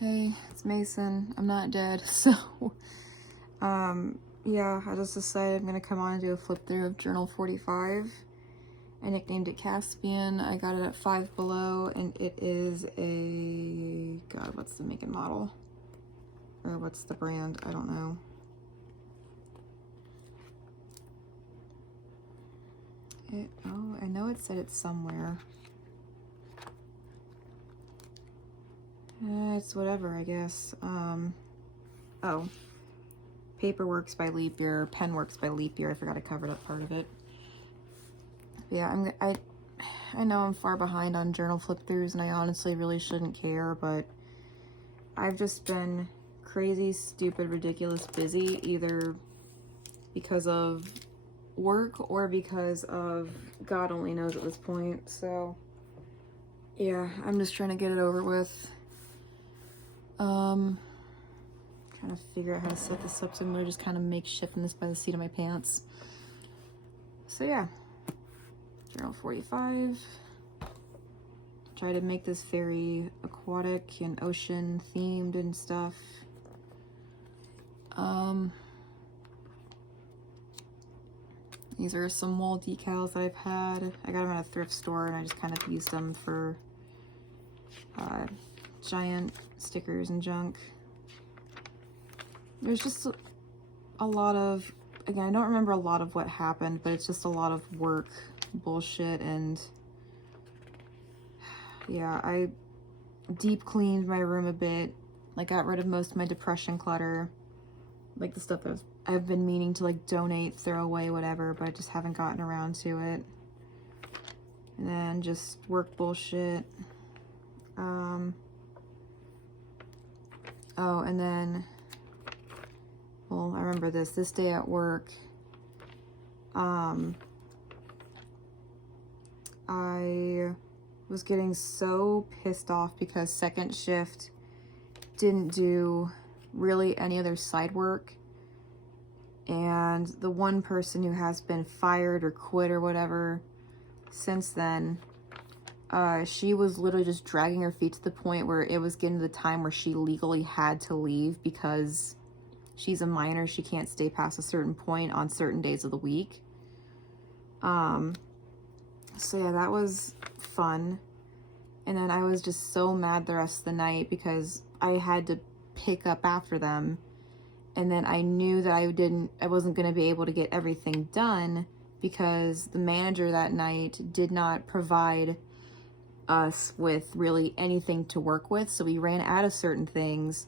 Hey, it's Mason. I'm not dead, so yeah, I just decided I'm gonna come on and do a flip through of Journal 45. I nicknamed it Caspian. I got it at Five Below, and it is a, God, what's the make and model? Or what's the brand? I don't know. Oh, I know it said it's somewhere. It's whatever, I guess. Oh. Paperworks by Leap Year, Penworks by Leap Year. I forgot I covered up part of it. Yeah, I know I'm far behind on journal flip throughs, and I honestly really shouldn't care, but I've just been crazy, stupid, ridiculous busy, either because of work or because of God only knows at this point. So yeah, I'm just trying to get it over with. Trying to figure out how to set this up, so I'm just kind of makeshifting this by the seat of my pants. So yeah, Journal 45. Try to make this very aquatic and ocean themed and stuff. These are some wall decals that I've had. I got them at a thrift store, and I just kind of used them for giant stickers and junk. There's just a lot of, again, I don't remember a lot of what happened, but it's just a lot of work, bullshit, and yeah, I deep cleaned my room a bit. Like, got rid of most of my depression clutter, like the stuff that I've been meaning to like donate, throw away, whatever, but I just haven't gotten around to it. And then just work bullshit. Oh, and then, well, I remember this day at work, I was getting so pissed off because second shift didn't do really any other side work, and the one person who has been fired or quit or whatever since then, she was literally just dragging her feet to the point where it was getting to the time where she legally had to leave because she's a minor. She can't stay past a certain point on certain days of the week. So yeah, that was fun. And then I was just so mad the rest of the night because I had to pick up after them. And then I knew that I wasn't going to be able to get everything done because the manager that night did not provide us with really anything to work with. So we ran out of certain things.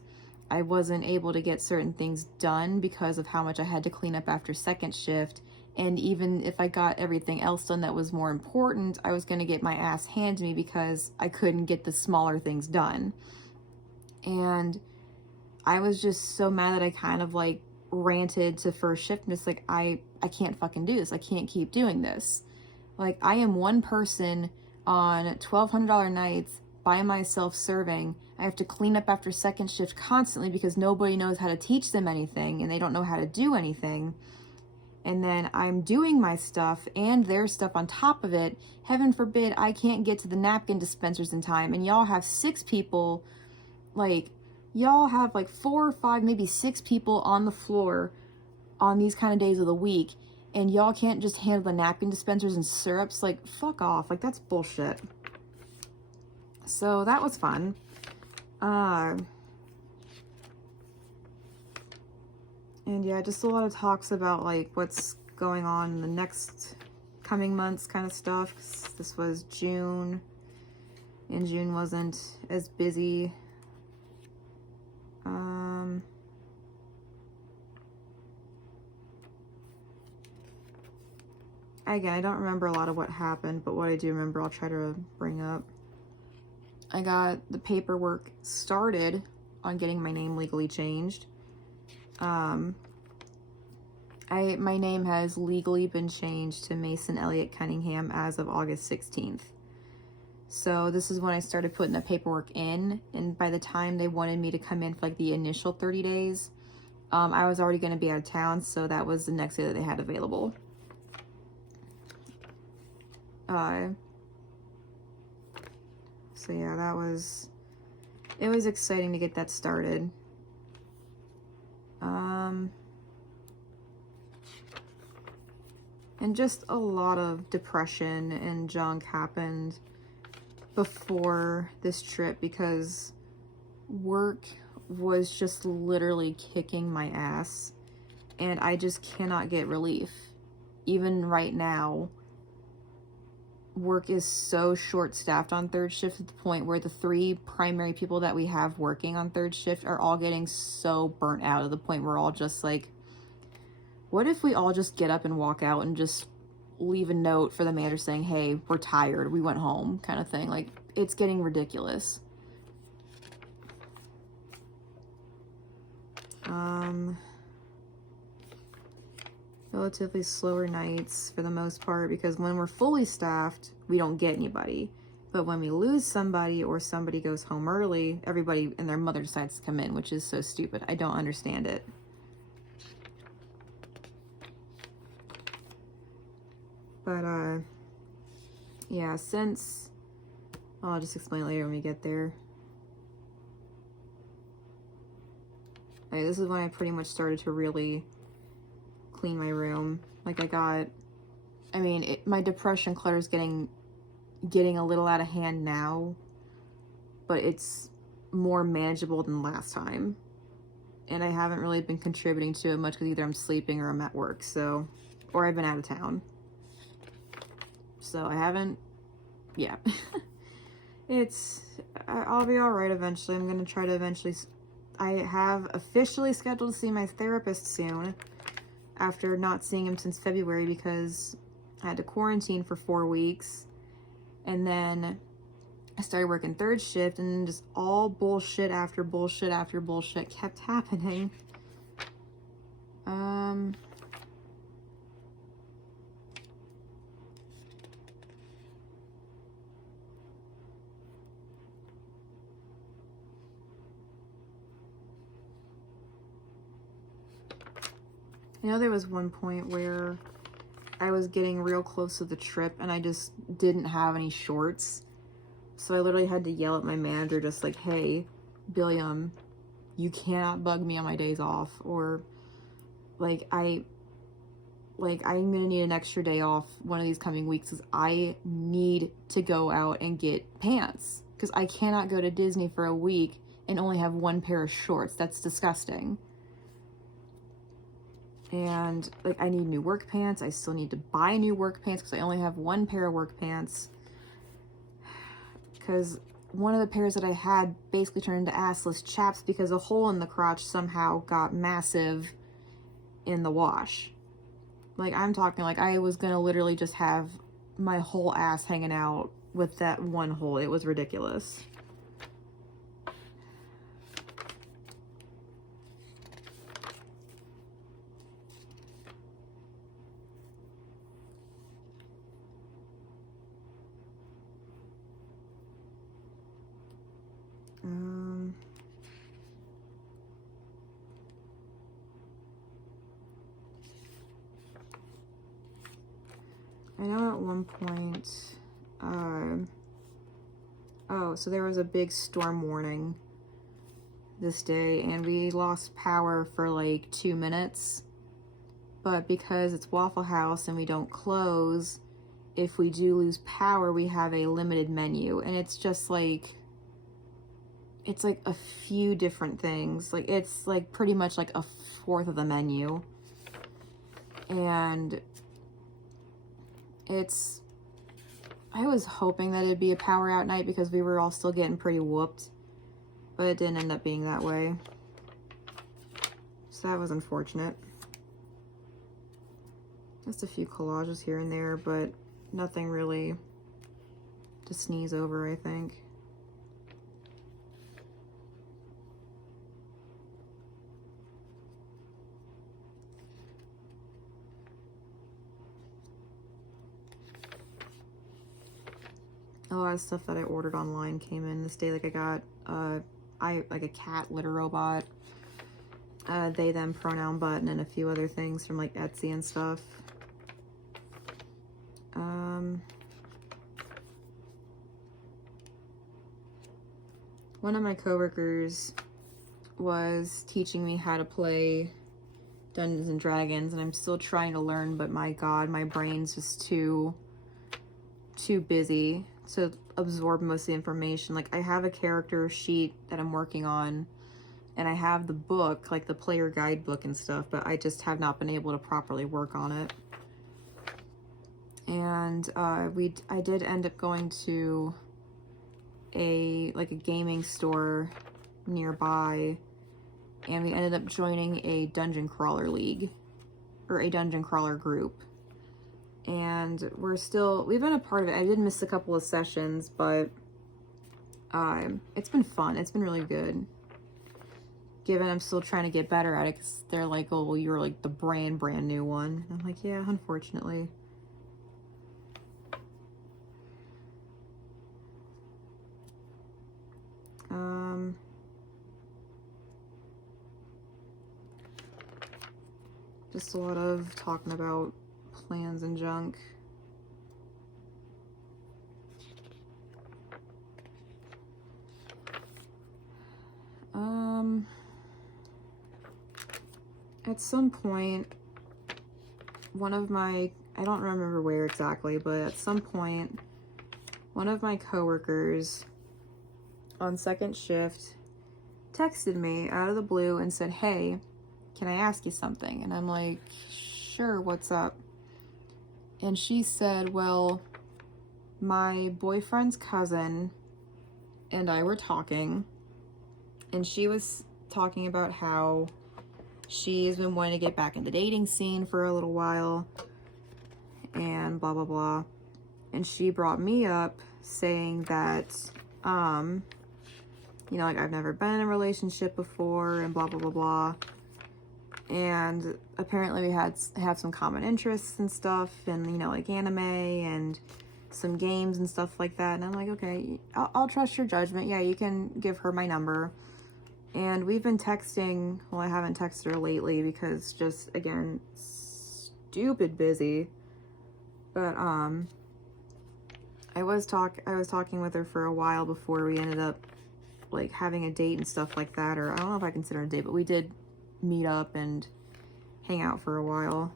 I wasn't able to get certain things done because of how much I had to clean up after second shift. And even if I got everything else done that was more important, I was going to get my ass handed to me because I couldn't get the smaller things done. And I was just so mad that I kind of like ranted to first shift and just like, I can't fucking do this. I can't keep doing this. Like, I am one person on $1,200 nights by myself serving. I have to clean up after second shift constantly because nobody knows how to teach them anything and they don't know how to do anything. And then I'm doing my stuff and their stuff on top of it. Heaven forbid I can't get to the napkin dispensers in time, and y'all have 6 people, like, y'all have like 4 or 5, maybe 6 people on the floor on these kind of days of the week, and y'all can't just handle the napkin dispensers and syrups. Like, fuck off. Like, that's bullshit. So that was fun. And yeah, just a lot of talks about like what's going on in the next coming months kind of stuff. This was June, and June wasn't as busy. Again, I don't remember a lot of what happened, but what I do remember, I'll try to bring up. I got the paperwork started on getting my name legally changed. My name has legally been changed to Mason Elliott Cunningham as of August 16th. So this is when I started putting the paperwork in, and by the time they wanted me to come in for like the initial 30 days, I was already going to be out of town, so that was the next day that they had available. So yeah, that was it was exciting to get that started. And just a lot of depression and junk happened before this trip because work was just literally kicking my ass and I just cannot get relief. Even right now, work is so short-staffed on third shift at the point where the 3 primary people that we have working on third shift are all getting so burnt out to the point where we're all just like, what if we all just get up and walk out and just leave a note for the manager saying, hey, we're tired, we went home, kind of thing. Like, it's getting ridiculous. Relatively slower nights for the most part because when we're fully staffed, we don't get anybody. But when we lose somebody or somebody goes home early, everybody and their mother decides to come in, which is so stupid. I don't understand it. But, yeah, since... I'll just explain later when we get there. This is when I pretty much started to really clean my room. Like, my depression clutter is getting a little out of hand now, but it's more manageable than last time. And I haven't really been contributing to it much because either I'm sleeping or I'm at work, or I've been out of town. So I haven't, yeah. I'll be all right eventually. I'm going to try to eventually, I have officially scheduled to see my therapist soon after not seeing him since February because I had to quarantine for 4 weeks. And then I started working third shift and then just all bullshit after bullshit after bullshit kept happening. I know there was one point where I was getting real close to the trip and I just didn't have any shorts. So I literally had to yell at my manager just like, hey, Billiam, you cannot bug me on my days off. Or I'm gonna need an extra day off one of these coming weeks because I need to go out and get pants. Because I cannot go to Disney for a week and only have 1 pair of shorts. That's disgusting. And I need new work pants. I still need to buy new work pants because I only have 1 pair of work pants. Because one of the pairs that I had basically turned into assless chaps because a hole in the crotch somehow got massive in the wash. I'm talking I was gonna literally just have my whole ass hanging out with that one hole. It was ridiculous. I know at one point, so there was a big storm warning this day and we lost power for 2 minutes, but because it's Waffle House and we don't close, if we do lose power, we have a limited menu and it's just it's a few different things. It's pretty much a fourth of the menu. And I was hoping that it'd be a power out night because we were all still getting pretty whooped, but it didn't end up being that way. So that was unfortunate. Just a few collages here and there, but nothing really to sneeze over, I think. A lot of stuff that I ordered online came in this day. I got a cat litter robot, they them pronoun button, and a few other things from Etsy and stuff. one of my coworkers was teaching me how to play Dungeons and Dragons, and I'm still trying to learn, but my God, my brain's just too busy to absorb most of the information. Like, I have a character sheet that I'm working on, and I have the book, like the player guidebook and stuff, but I just have not been able to properly work on it. And I did end up going to a gaming store nearby, and we ended up joining a dungeon crawler league, or a dungeon crawler group. And we've been a part of it. I did miss a couple of sessions, but it's been fun. It's been really good. Given I'm still trying to get better at it, because they're like, oh, well, you're like the brand new one. And I'm like, yeah, unfortunately. Just a lot of talking about plans and junk. At some point, I don't remember where exactly, but at some point, one of my coworkers on second shift texted me out of the blue and said, hey, can I ask you something? And I'm like, sure, what's up? And she said, well, my boyfriend's cousin and I were talking, and she was talking about how she's been wanting to get back in the dating scene for a little while, and blah, blah, blah. And she brought me up saying that, like, I've never been in a relationship before, and blah, blah, blah, blah. And apparently we have some common interests and stuff, and, like anime and some games and stuff like that. And I'm like, okay, I'll trust your judgment. Yeah, you can give her my number. And we've been texting. Well, I haven't texted her lately because just, again, stupid busy. But I was talking with her for a while before we ended up like having a date and stuff like that. Or I don't know if I consider it a date, but we did meet up and hang out for a while.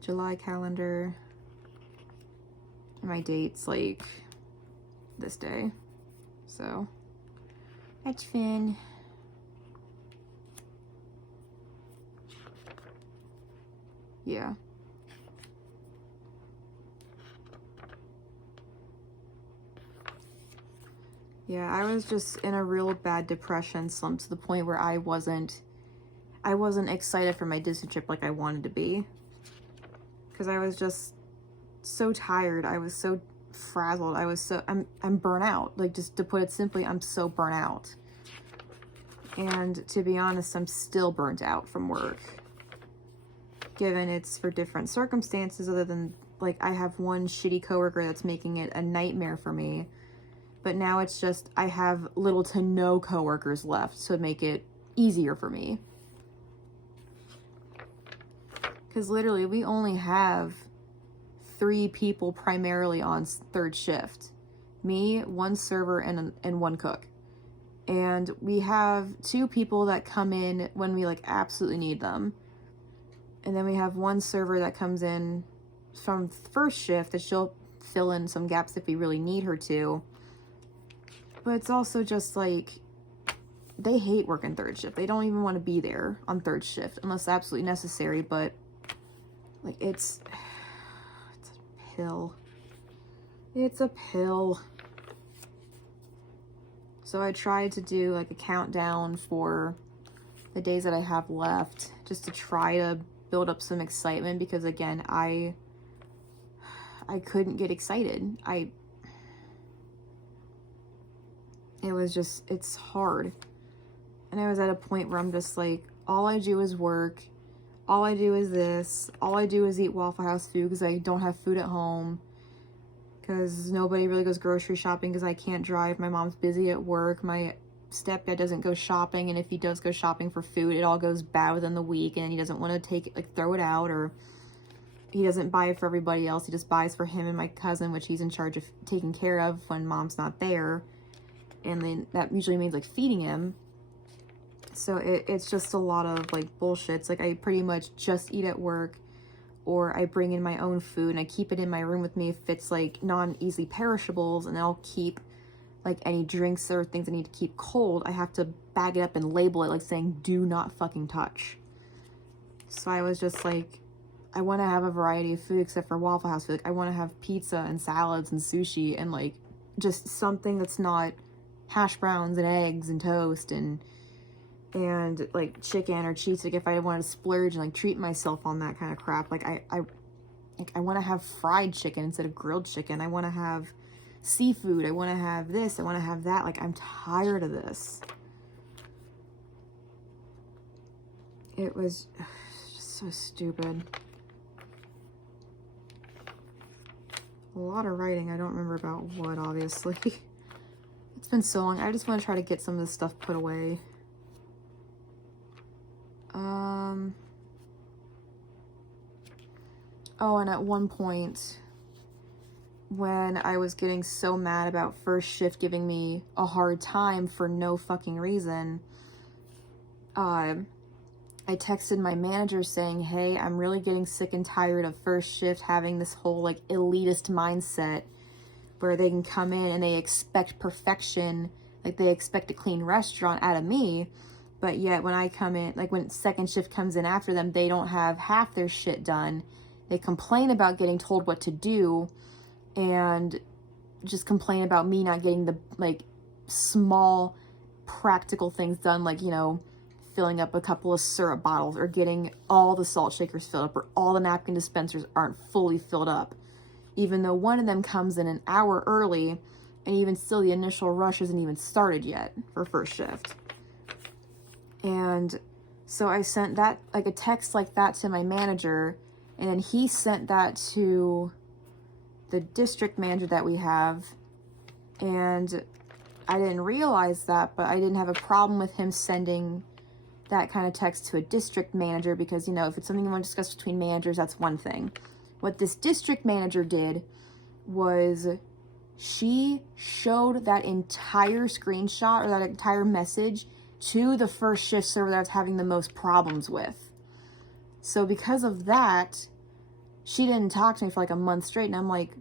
July calendar. My date's like this day. So that's fun. Yeah. Yeah, I was just in a real bad depression slump to the point where I wasn't excited for my Disney trip like I wanted to be. Because I was just so tired. I was so frazzled. I'm burnt out. Like, just to put it simply, I'm so burnt out. And to be honest, I'm still burnt out from work. Given it's for different circumstances, other than, like, I have one shitty coworker that's making it a nightmare for me. But now it's just, I have little to no coworkers left to make it easier for me. Because literally, we only have 3 people primarily on third shift. Me, 1 server, and 1 cook. And we have 2 people that come in when we, like, absolutely need them. And then we have 1 server that comes in from first shift that she'll fill in some gaps if we really need her to. But it's also just, like, they hate working third shift. They don't even want to be there on third shift unless absolutely necessary, but, like, it's a pill. It's a pill. So I tried to do, like, a countdown for the days that I have left, just to try to build up some excitement, because, again, I couldn't get excited. It's hard. And I was at a point where I'm just like, all I do is work. All I do is this. All I do is eat Waffle House food because I don't have food at home. Because nobody really goes grocery shopping because I can't drive. My mom's busy at work. My stepdad doesn't go shopping. And if he does go shopping for food, it all goes bad within the week. And he doesn't want to take it, like, throw it out. Or he doesn't buy it for everybody else. He just buys for him and my cousin, which he's in charge of taking care of when mom's not there. and then that usually means like feeding him. So it's just a lot of like bullshit. It's like I pretty much just eat at work, or I bring in my own food and I keep it in my room with me if it's like non-easily perishables, and I'll keep like any drinks or things I need to keep cold. I have to bag it up and label it like saying do not fucking touch. So I was just like, I want to have a variety of food except for Waffle House food. Like, I want to have pizza and salads and sushi and like just something that's not hash browns and eggs and toast and like chicken or cheese. Like if I wanted to splurge and like treat myself on that kind of crap, like I want to have fried chicken instead of grilled chicken. I want to have seafood. I want to have this. I want to have that. Like, I'm tired of this. It was just so stupid. A lot of writing. I don't remember about what, obviously. It's been so long. I just want to try to get some of this stuff put away. Oh, and at one point, when I was getting so mad about First Shift giving me a hard time for no fucking reason, I texted my manager saying, hey, I'm really getting sick and tired of First Shift having this whole like elitist mindset where they can come in and they expect perfection, like they expect a clean restaurant out of me, but yet when I come in, like when second shift comes in after them, they don't have half their shit done. They complain about getting told what to do and just complain about me not getting the like small practical things done, like, you know, filling up a couple of syrup bottles or getting all the salt shakers filled up or all the napkin dispensers aren't fully filled up, even though one of them comes in an hour early, and even still the initial rush isn't even started yet for First Shift. And so I sent that, like a text like that, to my manager, and then he sent that to the district manager that we have, and I didn't realize that, but I didn't have a problem with him sending that kind of text to a district manager because, you know, if it's something you want to discuss between managers, that's one thing. What this district manager did was she showed that entire screenshot or that entire message to the First Shift server that I was having the most problems with. So because of that, she didn't talk to me for like a month straight, and I'm like,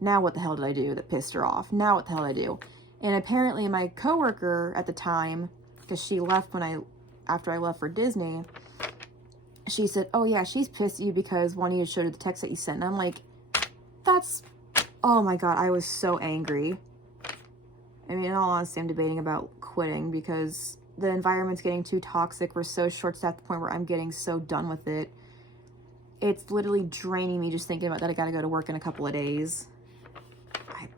now what the hell did I do that pissed her off? Now what the hell did I do? And apparently my coworker at the time, because she left after I left for Disney, she said, oh yeah, she's pissed at you because Juanita showed her the text that you sent. And I'm like, oh my God, I was so angry. I mean, in all honesty, I'm debating about quitting because the environment's getting too toxic. We're so short-staffed at the point where I'm getting so done with it. It's literally draining me just thinking about that I gotta go to work in a couple of days. I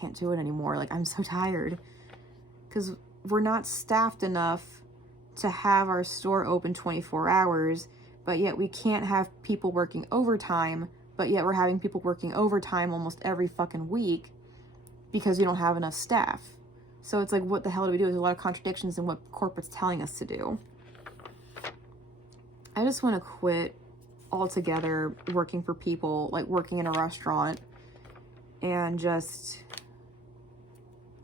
can't do it anymore. Like, I'm so tired. Because we're not staffed enough to have our store open 24 hours, but yet we can't have people working overtime, but yet we're having people working overtime almost every fucking week because we don't have enough staff. So it's like, what the hell do we do? There's a lot of contradictions in what corporate's telling us to do. I just want to quit altogether working for people, like working in a restaurant and just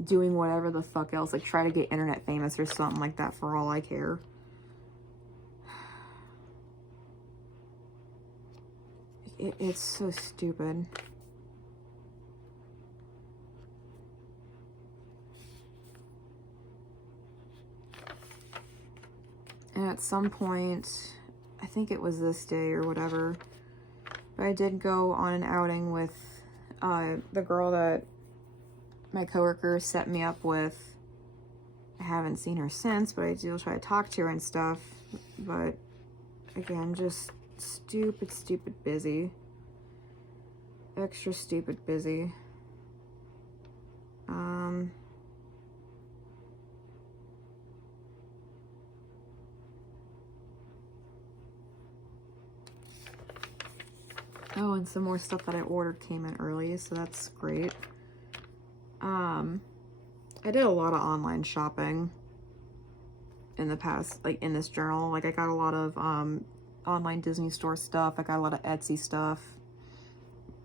doing whatever the fuck else, like try to get internet famous or something like that for all I care. It's so stupid. And at some point, I think it was this day or whatever, but I did go on an outing with the girl that my coworker set me up with. I haven't seen her since, but I do try to talk to her and stuff. But again, just stupid busy. Extra stupid busy. Oh, and some more stuff that I ordered came in early, so that's great. I did a lot of online shopping in the past, like in this journal. Like I got a lot of online Disney store stuff. I got a lot of Etsy stuff.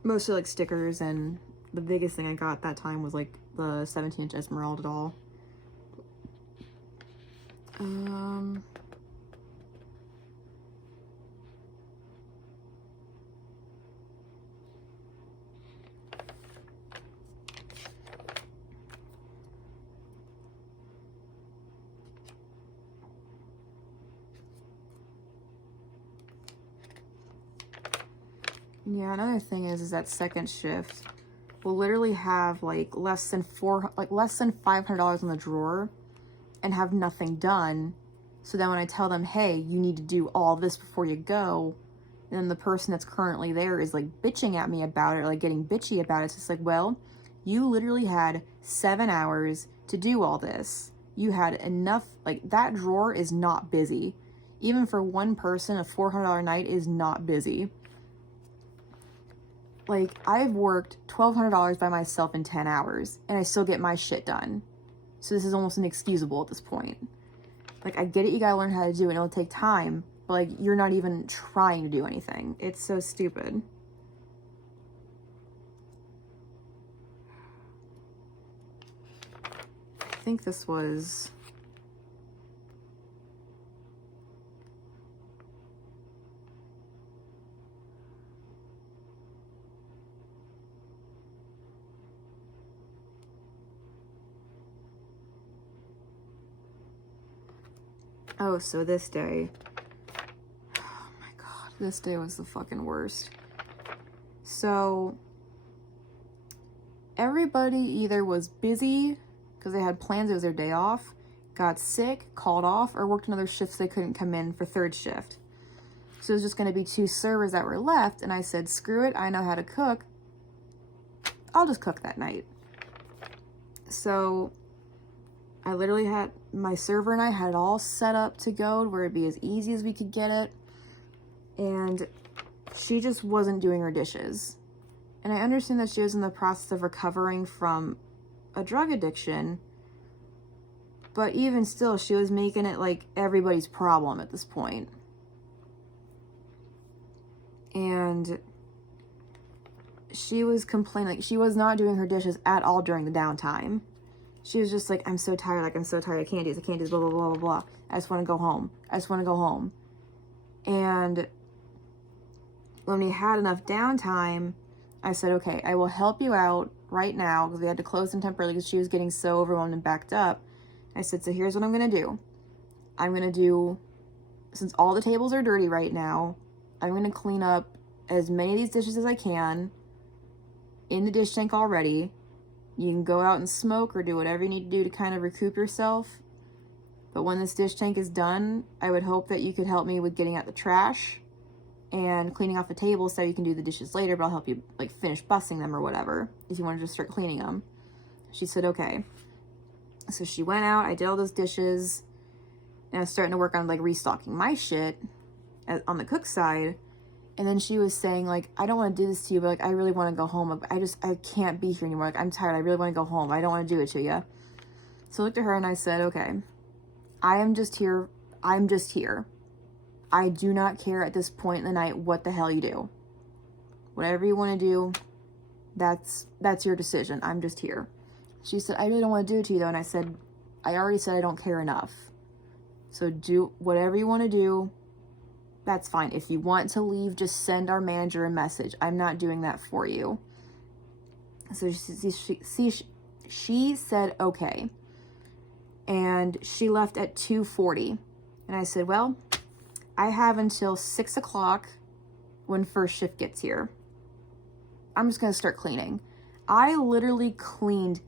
Mostly like stickers, and the biggest thing I got that time was like the 17-inch Esmeralda doll. Yeah, another thing is that second shift will literally have like less than $500 in the drawer and have nothing done. So then when I tell them, hey, you need to do all this before you go, then the person that's currently there is like bitching at me about it, or like getting bitchy about it. It's just like, well, you literally had 7 hours to do all this. You had enough, like that drawer is not busy. Even for one person, a $400 night is not busy. Like, I've worked $1,200 by myself in 10 hours, and I still get my shit done. So this is almost inexcusable at this point. Like, I get it, you gotta learn how to do it, and it'll take time, but, like, you're not even trying to do anything. It's so stupid. I think this was... Oh, so this day, oh my god, this day was the fucking worst. So, everybody either was busy, because they had plans, it was their day off, got sick, called off, or worked another shift so they couldn't come in for third shift. So it was just going to be 2 servers that were left, and I said, screw it, I know how to cook, I'll just cook that night. So... I literally had, my server and I had it all set up to go where it'd be as easy as we could get it. And she just wasn't doing her dishes. And I understand that she was in the process of recovering from a drug addiction. But even still, she was making it like everybody's problem at this point. And she was complaining, like she was not doing her dishes at all during the downtime. She was just like, I'm so tired, like, I'm so tired, I can't do this, blah, blah, blah, blah, blah. I just want to go home. I just want to go home. And when we had enough downtime, I said, okay, I will help you out right now, because we had to close them temporarily because she was getting so overwhelmed and backed up. I said, so here's what I'm going to do. I'm going to do, since all the tables are dirty right now, I'm going to clean up as many of these dishes as I can in the dish tank already. You can go out and smoke or do whatever you need to do to kind of recoup yourself. But when this dish tank is done, I would hope that you could help me with getting out the trash and cleaning off the table so you can do the dishes later, but I'll help you like finish busting them or whatever if you want to just start cleaning them. She said, okay. So she went out, I did all those dishes, and I was starting to work on like restocking my shit on the cook side. And then she was saying, like, I don't want to do this to you, but, like, I really want to go home. I can't be here anymore. Like, I'm tired. I really want to go home. I don't want to do it to you. So I looked at her and I said, okay, I am just here. I'm just here. I do not care at this point in the night what the hell you do. Whatever you want to do, that's your decision. I'm just here. She said, I really don't want to do it to you, though. And I said, I already said I don't care enough. So do whatever you want to do. That's fine. If you want to leave, just send our manager a message. I'm not doing that for you. So she said, okay. And she left at 2:40. And I said, well, I have until 6 o'clock when first shift gets here. I'm just going to start cleaning. I literally cleaned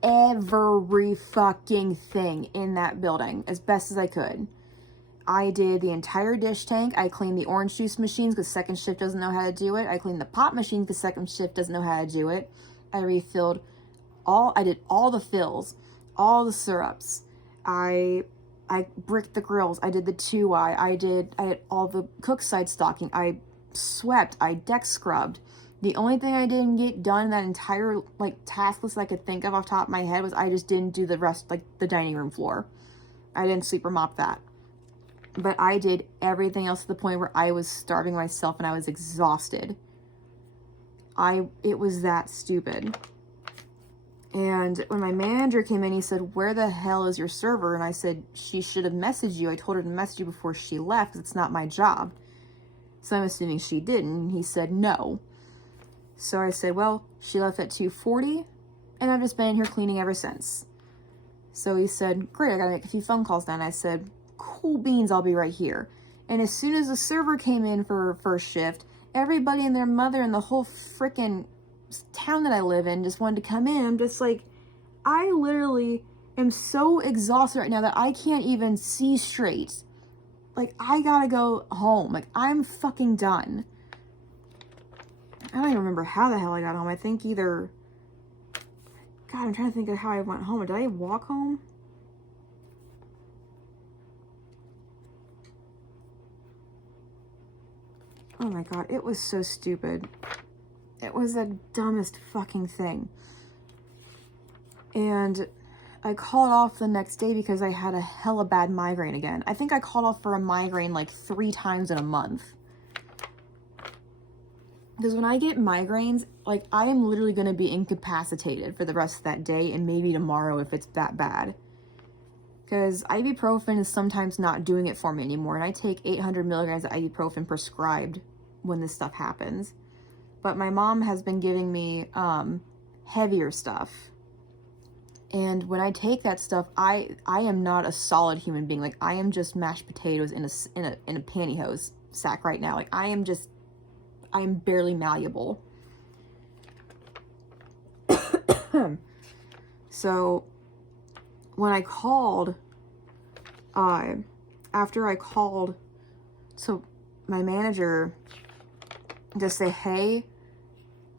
every fucking thing in that building as best as I could. I did the entire dish tank. I cleaned the orange juice machines because second shift doesn't know how to do it. I cleaned the pop machine because second shift doesn't know how to do it. I refilled I did all the fills, all the syrups. I bricked the grills. I did the 2-eye. I did all the cook side stocking. I swept. I deck scrubbed. The only thing I didn't get done in that entire like task list I could think of off the top of my head was I just didn't do the rest, like the dining room floor. I didn't sweep or mop that. But I did everything else to the point where I was starving myself and I was exhausted. It was that stupid. And when my manager came in, he said, where the hell is your server? And I said, she should have messaged you. I told her to message you before she left, because it's not my job. So I'm assuming she didn't. And he said, no. So I said, well, she left at 2:40, and I've just been in here cleaning ever since. So he said, great, I gotta make a few phone calls now. And I said, cool beans, I'll be right here. And as soon as the server came in for first shift, everybody and their mother in the whole freaking town that I live in just wanted to come in. I'm just like, I literally am so exhausted right now that I can't even see straight. Like, I gotta go home. Like, I'm fucking done. I don't even remember how the hell I got home. I think either... God, I'm trying to think of how I went home. Did I walk home? Oh my God, it was so stupid. It was the dumbest fucking thing. And I called off the next day because I had a hella bad migraine again. I think I called off for a migraine like 3 times in a month. Because when I get migraines, like, I am literally going to be incapacitated for the rest of that day and maybe tomorrow if it's that bad. Because ibuprofen is sometimes not doing it for me anymore. And I take 800 milligrams of ibuprofen prescribed when this stuff happens. But my mom has been giving me heavier stuff. And when I take that stuff, I am not a solid human being. Like, I am just mashed potatoes in a pantyhose sack right now. Like, I am barely malleable. So when I called, after I called to my manager to say, hey,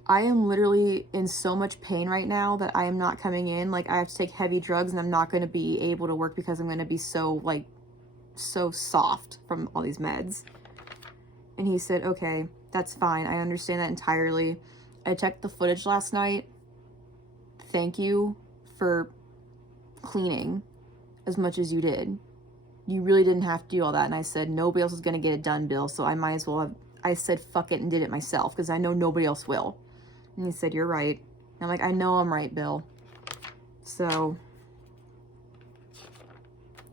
I am literally in so much pain right now that I am not coming in. Like, I have to take heavy drugs and I'm not going to be able to work because I'm going to be so soft from all these meds. And he said, okay, that's fine. I understand that entirely. I checked the footage last night. Thank you for cleaning as much as you did. You really didn't have to do all that. And I said, nobody else is going to get it done, Bill. So I might as well have, I said, fuck it and did it myself because I know nobody else will. And he said, you're right. And I'm like, I know I'm right, Bill. So,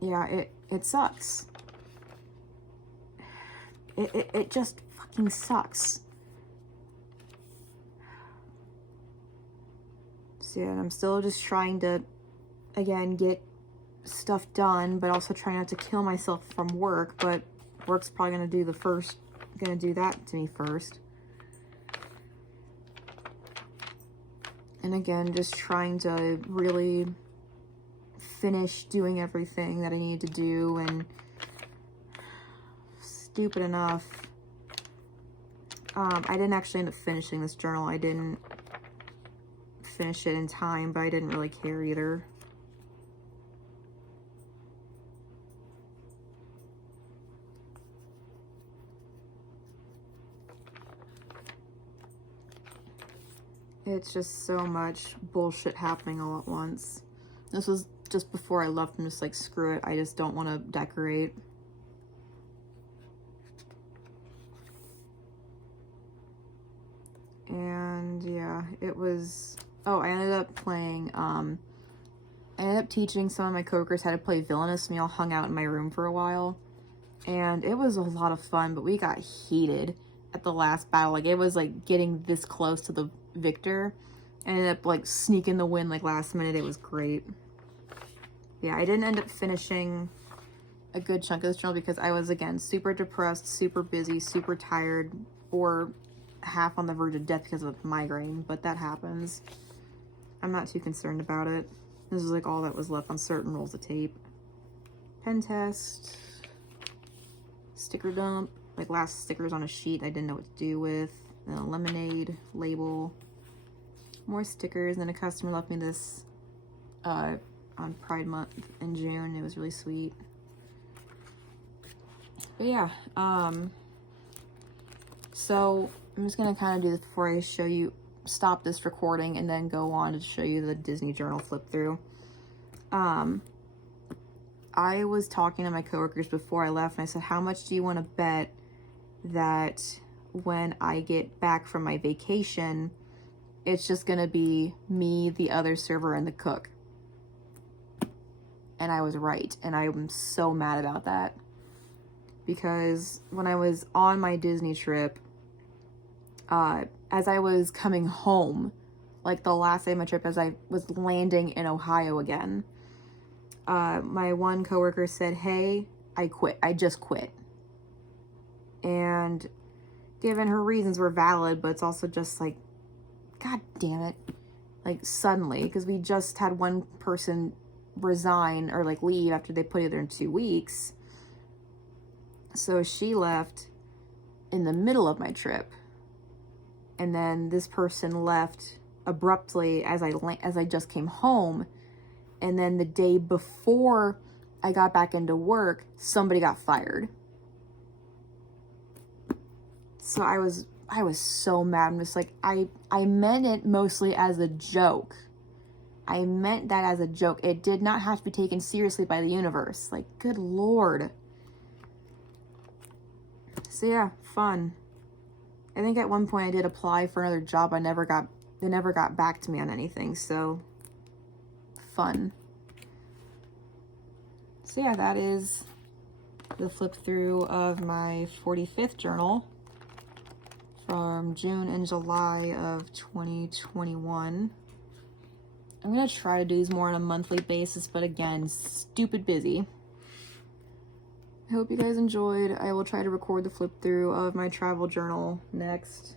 yeah, it sucks. It just fucking sucks. So, yeah, and I'm still just trying to, again, get stuff done, but also trying not to kill myself from work. But work's probably gonna do that to me first. And again, just trying to really finish doing everything that I need to do. And stupid enough, I didn't actually end up finishing this journal. I didn't finish it in time, but I didn't really care either. It's just so much bullshit happening all at once. This was just before I left. I'm just like, screw it. I just don't want to decorate. And yeah, it was... Oh, I ended up playing... I ended up teaching some of my coworkers how to play Villainous, and we all hung out in my room for a while. And it was a lot of fun, but we got heated at the last battle. Like, it was like getting this close to the victor. I ended up like sneaking the win like last minute. It was great. Yeah, I didn't end up finishing a good chunk of this journal because I was, again, super depressed, super busy, super tired, or half on the verge of death because of migraine, but that happens. I'm not too concerned about it. This is like all that was left on certain rolls of tape. Pen test, sticker dump, like last stickers on a sheet I didn't know what to do with, then a lemonade label, more stickers, and then a customer left me this on Pride Month in June. It was really sweet. But yeah, so I'm just gonna kind of do this before I show you, stop this recording and then go on to show you the Disney journal flip through. I was talking to my coworkers before I left and I said, how much do you want to bet that when I get back from my vacation, it's just gonna be me, the other server, and the cook. And I was right, and I'm so mad about that. Because when I was on my Disney trip, as I was coming home, like the last day of my trip, as I was landing in Ohio again, my one coworker said, hey, I quit. I just quit. And given her reasons were valid, but it's also just like, God damn it. Like suddenly, because we just had one person resign or like leave after they put it there in 2 weeks. So she left in the middle of my trip. And then this person left abruptly as I just came home. And then the day before I got back into work, somebody got fired. So I was so mad. I'm just like, I meant it mostly as a joke. I meant that as a joke. It did not have to be taken seriously by the universe. Like, good Lord. So yeah, fun. I think at one point I did apply for another job. They never got back to me on anything, so fun. So yeah, that is the flip through of my 45th journal from June and July of 2021. I'm gonna try to do these more on a monthly basis, but again, stupid busy. I hope you guys enjoyed. I will try to record the flip through of my travel journal next.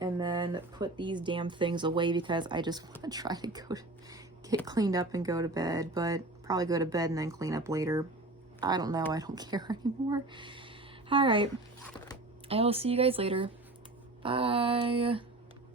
And then put these damn things away because I just want to try to get cleaned up and go to bed. But probably go to bed and then clean up later. I don't know. I don't care anymore. All right. I will see you guys later. Bye.